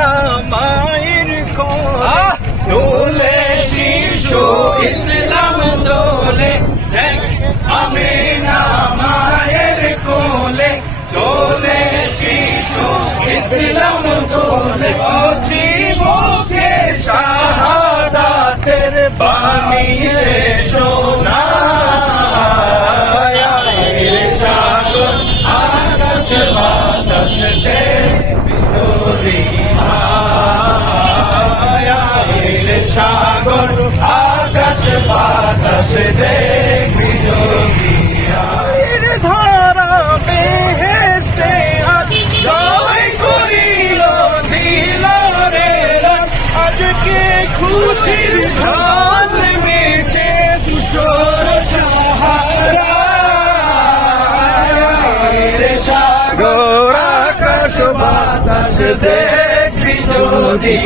না মায়ের কোলে দোলে শিশু ইসলাম দোলে দেখ আমি না মায়ের কোলে দোলে শিশু ইসলাম দোলে অচি মুখে শাহাদাতের বাণী শেষ না সাগর আকাশ বাতাস দেখবি সাগর আকাশ বাতাস দেখবি ধারা বেহেশতে আজ জয় করিল দিল রে আজকে খুশির ঢাল মেছে দুশোর সাহারা সাগর আকাশ বাতাস দেখবি যদি